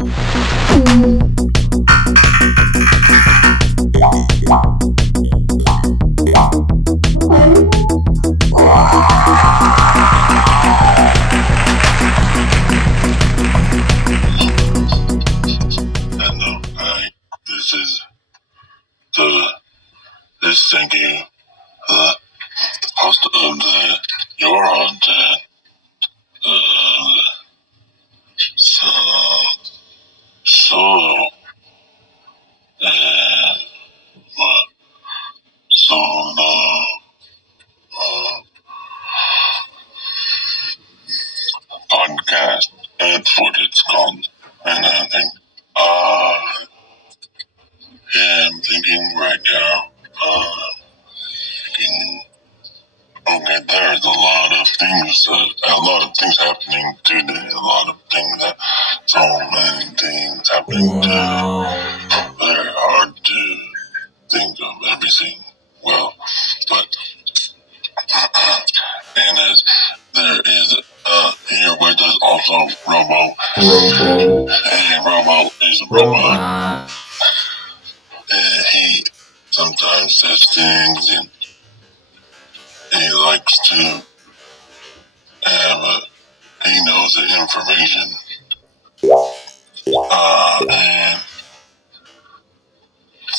This is thank you, host of your haunted, solo, solo, podcast. That's what it's called. And I think, I'm thinking right now, okay, there's a lot of things happening today. A lot of things, so many things happening today. Very hard to think of everything well, but and as there is here with us also Robo. Hey, Robo is a robot. He sometimes says things and he likes to have he knows the information. And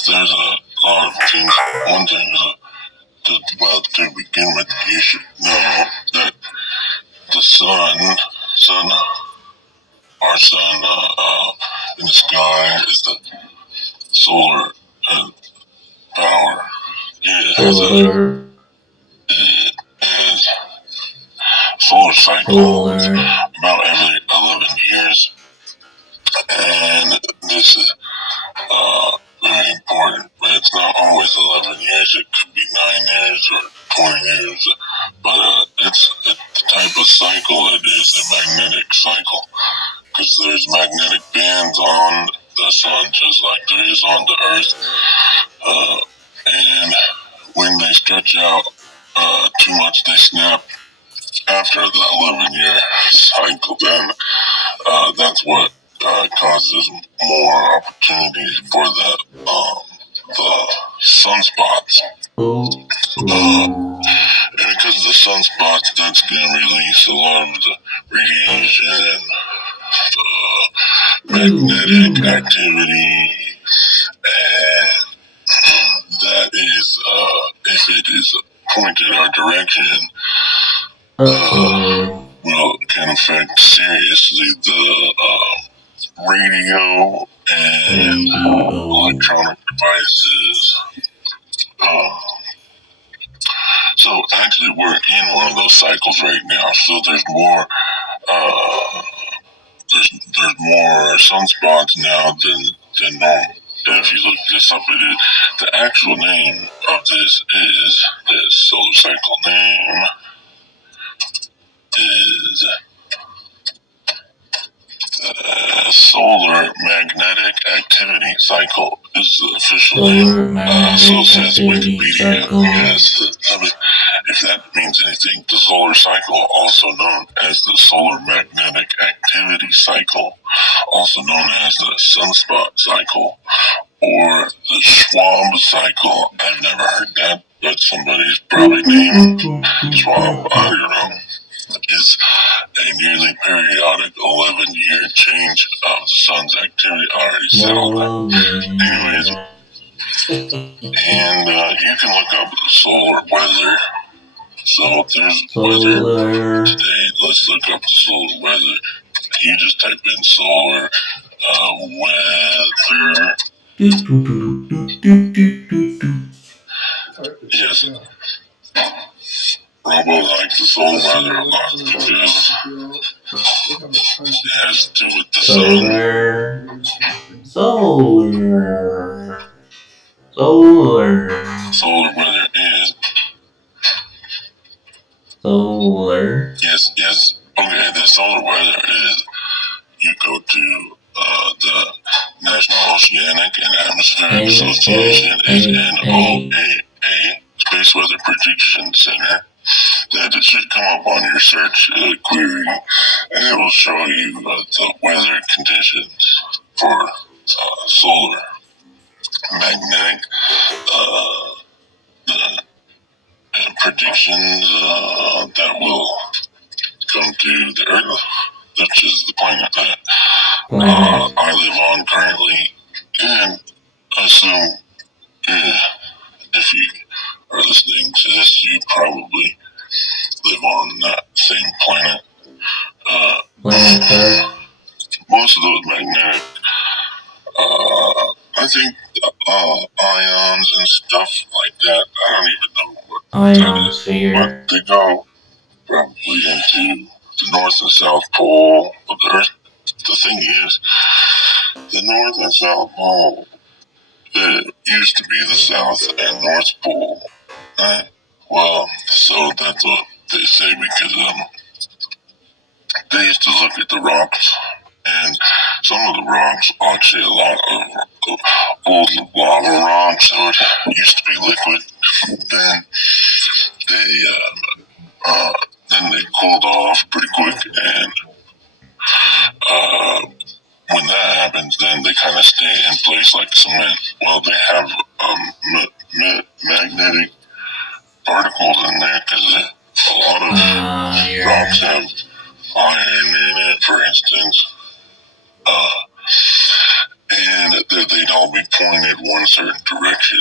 there's a lot of things. One thing to begin with, you should know that the sun, our sun in the sky is the solar power. It has solar cycle about every 11 years, and this is very important, but it's not always 11 years. It could be 9 years or 20 years, but it's the type of cycle. It is a magnetic cycle, because there's magnetic bands on the sun just like there is on the earth, and when they stretch out too much, they snap after the 11-year cycle. Then that's what causes more opportunities for the sunspots. And because of the sunspots, that's going to release a lot of the radiation and magnetic activity, and that is, if it is pointed our direction, can affect seriously the radio and electronic devices. So actually, we're in one of those cycles right now. So there's more. There's more sunspots now than normal. If you look this up, the actual name of this is the solar cycle name is solar magnetic activity cycle. This is the official name. So says Wikipedia. Yes, if that means anything, the solar cycle, also known as the solar magnetic activity cycle, also known as the sunspot cycle, or the Schwab cycle. I've never heard that, but somebody's probably named Schwab. I don't know. Is a nearly periodic 11-year change of the sun's activity. I already said all that. Anyways, and you can look up solar weather. So there's weather today. Let's look up the solar weather. You just type in solar weather. Yes. Robo likes the solar weather a lot because it has to do with the sun. Solar weather is. Yes. Okay, the solar weather is. You go to the National Oceanic and Atmospheric Association, is NOAA, Space Weather Prediction Center. That it should come up on your search query. and it will show you the weather conditions for solar magnetic predictions that will come to the Earth, which is the planet that I live on currently, and assume if you are listening to this, you probably live on that same planet. Most of those magnetic, I think, ions and stuff like that, I don't even know what that is, but they go probably into the North and South Pole of the Earth. The thing is, the North and South Pole, it used to be the South and North Pole, right? Well, so that's what they say because they used to look at the rocks, and some of the rocks, actually a lot of old lava rocks, so it used to be liquid. Then they cooled off pretty quick, and when that happens, then they kind of stay in place like cement. Well, they have magnetic particles in there because a lot of rocks have iron in it, for instance, and they'd all be pointed one certain direction,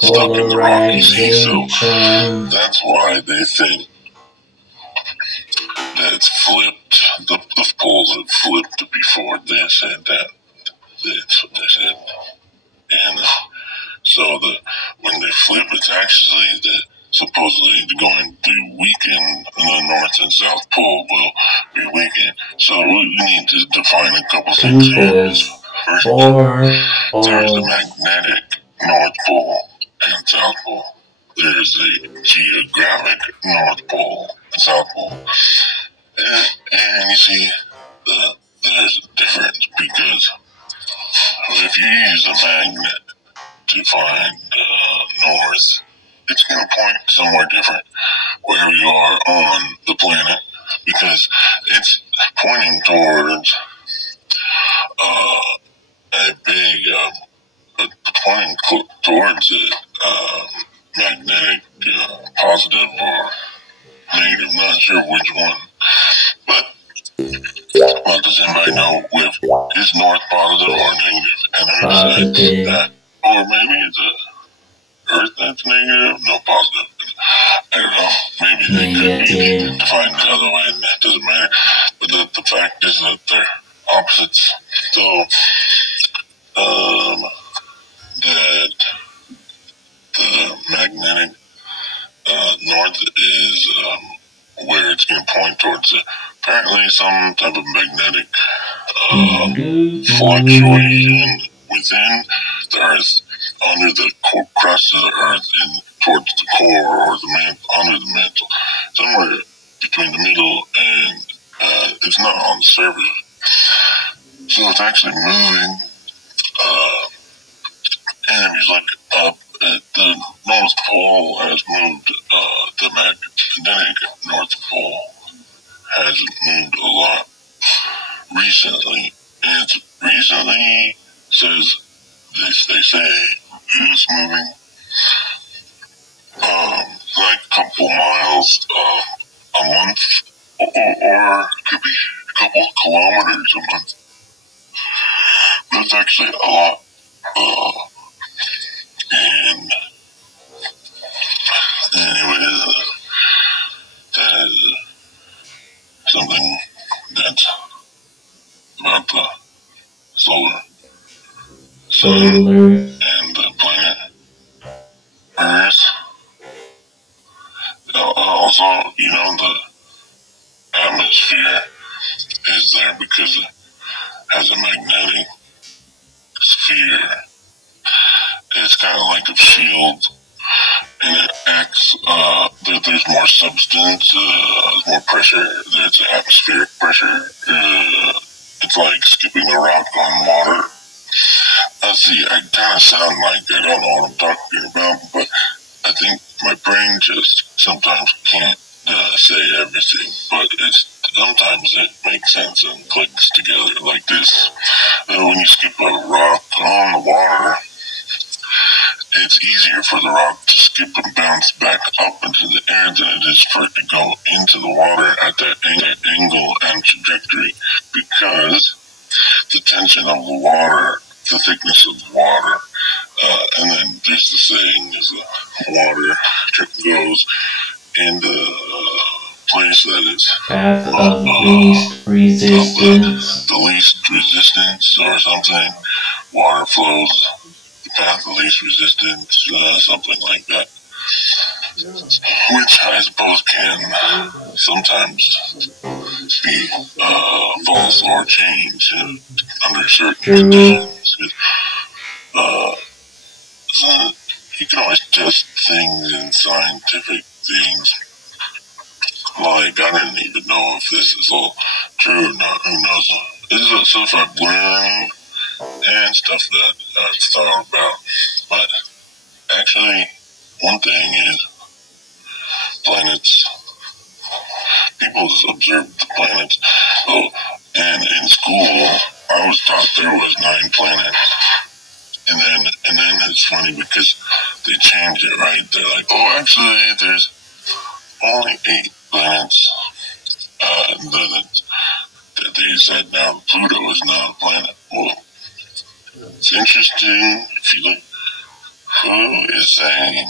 stuck in the rock, you see. So that's why they think that it's flipped. The poles have flipped before this and that. That's what they said. And so when they flip, it's actually supposedly going to weaken the North and South Pole will be weakened. So we need to define a couple things here. First, there's the magnetic North Pole and South Pole. There's the geographic North Pole and South Pole. And you see, there's a difference because if you use a magnet to find north, it's going to point somewhere different where you are on the planet because it's pointing towards a big, pointing towards a magnetic positive or negative. I'm not sure which one, but does anybody know if is north positive or negative? And who said that? Or maybe it's a Earth that's negative, no positive. I don't know. Maybe they could be defined the other way, and it doesn't matter. But the fact is that they're opposites. So, that the magnetic north is where it's going to point towards apparently some type of magnetic fluctuation within the Earth, under the crust of the Earth, and towards the core or under the mantle, somewhere between the middle and it's not on the surface. So it's actually moving. And if you look up at the North Pole has moved, the magnetic North Pole has moved a lot recently. And it's recently says they say it's moving like a couple miles a month, or it could be a couple of kilometers a month. That's actually a lot. And anyway, that is something that's about the solar sun and the planet Earth. Also, the atmosphere is there because it has a magnetic sphere. It's kind of like a shield, and it acts, there's more substance, more pressure, there's atmospheric pressure. It's like skipping a rock on water. See, I kind of sound like I don't know what I'm talking about, but I think my brain just sometimes can't say everything, but it's sometimes it makes sense and clicks together like this. When you skip a rock on the water, it's easier for the rock to skip and bounce back up into the air than it is for it to go into the water at that angle and trajectory, because the tension of the water, the thickness of the water, and then there's the saying is the water goes in the place that is path of least resistance. The least resistance or something. Water flows the path of least resistance, something like that. Which I suppose can sometimes be false or change under certain conditions. So you can always test things in scientific things. Like, I didn't even know if this is all true or not. Who knows? This is stuff I've learned and stuff that I've thought about. But actually, one thing is planets. People observe the planets. Oh, and in school, I was taught there was 9 planets. And then it's funny because they changed it, right? They're like, oh, actually, there's only 8 planets. That they said now Pluto is not a planet. Well, it's interesting if you look who is saying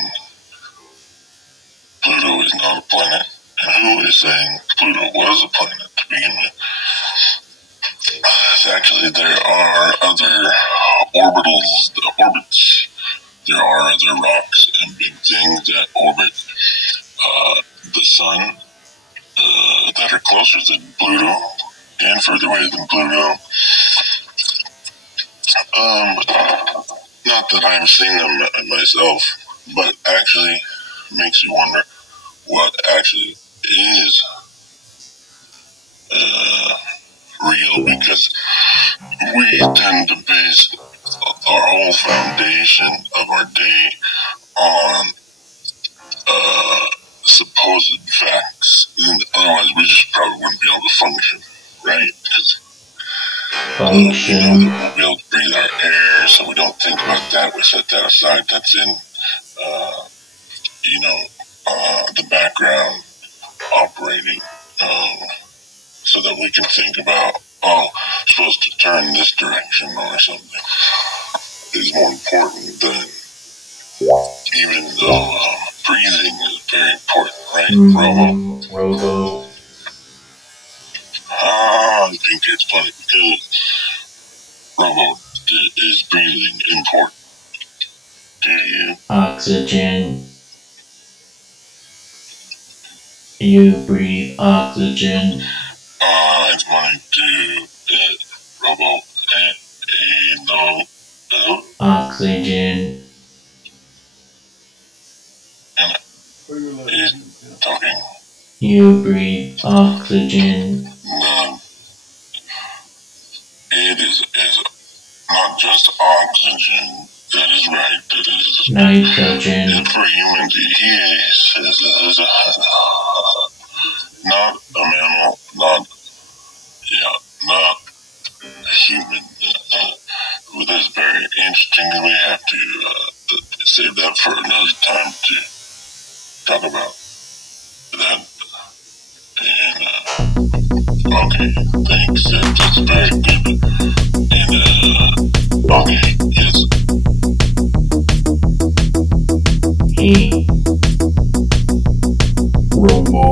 Pluto is not a planet and who is saying Pluto was a planet to begin with. Actually, there are other orbits. There are other rocks and big things that orbit the sun that are closer than Pluto and further away than Pluto. Not that I've seen them myself, but actually makes you wonder what actually is real, because we tend to base our whole foundation of our day on supposed facts, and otherwise we just probably wouldn't be able to function, right? Because that we'll be able to breathe our air, so we don't think about that. We set that aside. That's in, the background operating, so that we can think about, oh, supposed to turn this direction or something. Is more important than, even though breathing is very important, right, Robo? I think it's funny because Robo is breathing important. Do you? Oxygen. You breathe oxygen. It's funny to Robo no. Oxygen. And he's talking. You breathe oxygen. It is not just oxygen that is right, that is nitrogen. For humans, he is not a mammal, not a human. That's very interesting, and we have to save that for another time to talk about that. And, okay, thanks. That's very good. And, okay, yes. Robo.